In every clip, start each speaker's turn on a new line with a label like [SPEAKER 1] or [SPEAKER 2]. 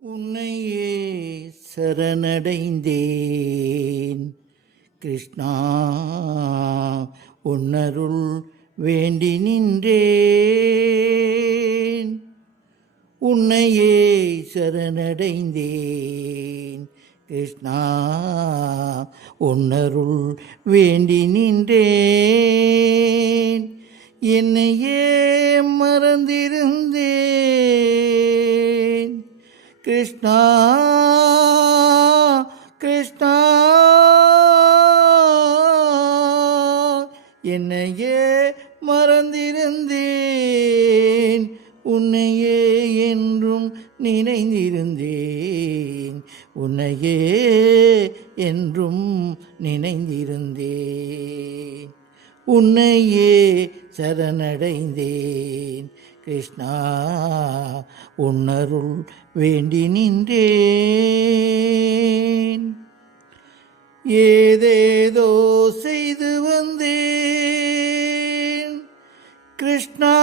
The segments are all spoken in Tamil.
[SPEAKER 1] உன்னையே சரணடைந்தேன். கிருஷ்ணா உன்னருள் வேண்டி நின்றேன். உன்னையே சரணடைந்தேன். கிருஷ்ணா உன்னருள் வேண்டி நின்றேன். என்னையே மறந்திருந்தேன் கிருஷ்ணா கிருஷ்ணா என்னையே மறந்திருந்தேன் உன்னையே என்றும் நினைந்திருந்தேன் உன்னையே என்றும் நினைந்திருந்தேன் உன்னையே சரணடைந்தேன். கிருஷ்ணா உன்னருள் வேண்டி நின்றேன். ஏதேதோ செய்து வந்தேன். கிருஷ்ணா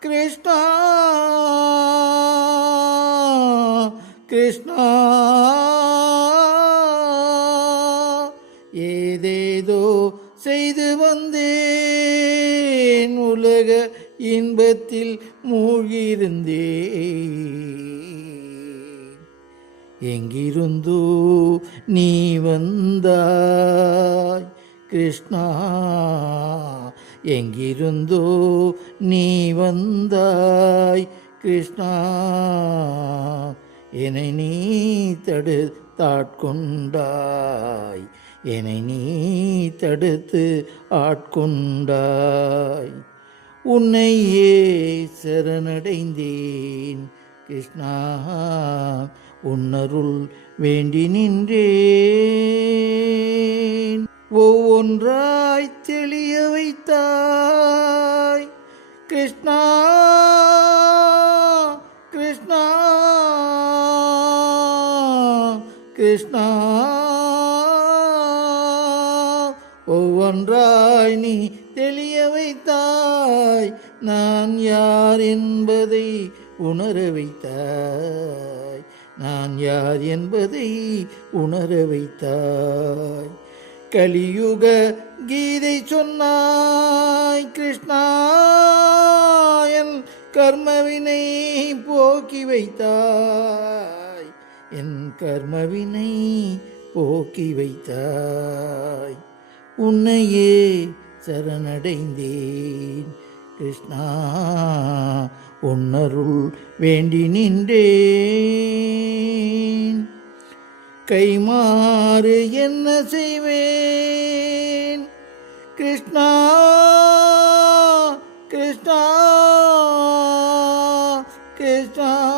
[SPEAKER 1] கிருஷ்ணா கிருஷ்ணா. ஏதேதோ செய்து வந்தேன். உலக இன்பத்தில் மூழ்கியிருந்தே எங்கிருந்தோ நீ வந்தாய் கிருஷ்ணா. எங்கிருந்தோ நீ வந்தாய் கிருஷ்ணா. என்னை நீ தடு தாட்கொண்டாய். என்னை நீ தடுத்து ஆட்கொண்டாய். உன்னையே சரணடைந்தேன். கிருஷ்ணா உன்னருள் வேண்டி நின்றேன். ஒவ்வொன்றாய் தெளிய வைத்தாய். கிருஷ்ணா கிருஷ்ணா கிருஷ்ணா. ஒவ்வொன்றாய் நீ தெளிய வைத்தாய். நான் யார் என்பதை உணர வைத்தாய். நான் யார் என்பதை உணர வைத்தாய். கலியுக கீதை சொன்னாய் கிருஷ்ணாயன் கர்மவினை போக்கி வைத்தாய். என் கர்மவினை போக்கி வைத்தாய். உன்னையே சரணடைந்தேன். கிருஷ்ணா உன்னருள் வேண்டி நின்றேன். கைமாறு என்ன செய்வேன்? கிருஷ்ணா கிருஷ்ணா கிருஷ்ணா.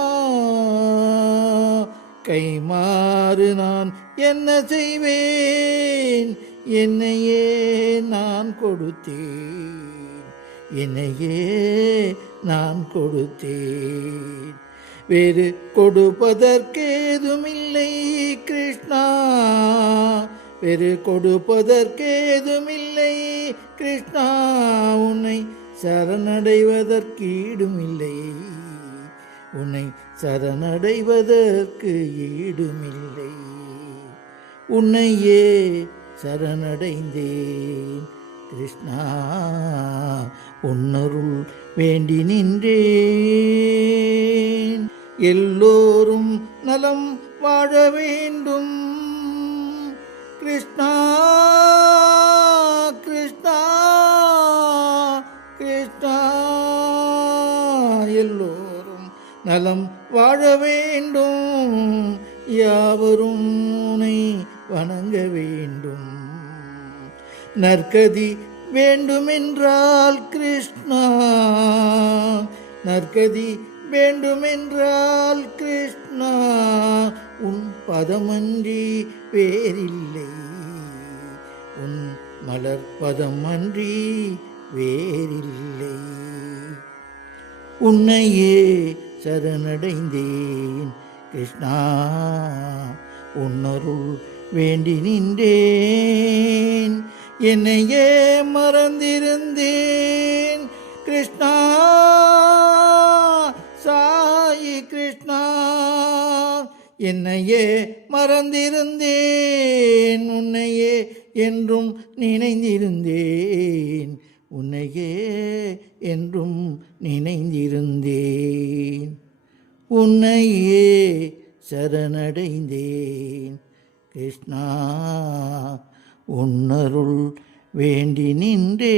[SPEAKER 1] கைமாறு நான் என்ன செய்வேன்? என்னையே நான் கொடுத்தேன். என்னையே நான் கொடுத்தேன். வேறு கொடுப்பதற்கேதுமில்லை கிருஷ்ணா. வேறு கொடுப்பதற்கேதுமில்லை கிருஷ்ணா. உன்னை சரணடைவதற்கீடுமில்லை. உன்னை சரணடைவதற்கு ஈடுமில்லை. உன்னையே சரணடைந்தேன். கிருஷ்ணா உன்னருள் வேண்டி நின்றேன். எல்லோரும் நலம் வாழ வேண்டும். கிருஷ்ணா கிருஷ்ணா கிருஷ்ணா. எல்லோரும் நலம் வாழ வேண்டும். யாவரும் உனை வணங்க வேண்டும். நற்கதி வேண்டுமென்றால் கிருஷ்ணா. நற்கதி வேண்டுமென்றால் கிருஷ்ணா. உன் பதமன்றி வேறில்லை. உன் மலர் பதமன்றி வேறில்லை. உன்னையே சரணடைந்தேன் கிருஷ்ணா. உன்னருள் வேண்டி நின்றேன். என்னையே மறந்திருந்தேன். கிருஷ்ணா சாயி கிருஷ்ணா என்னையே மறந்திருந்தேன். உன்னையே என்றும் நினைந்திருந்தேன். உன்னையே என்றும் நினைந்திருந்தேன். உன்னையே சரணடைந்தேன். கிருஷ்ணா உன்னருள் வேண்டி நின்றே.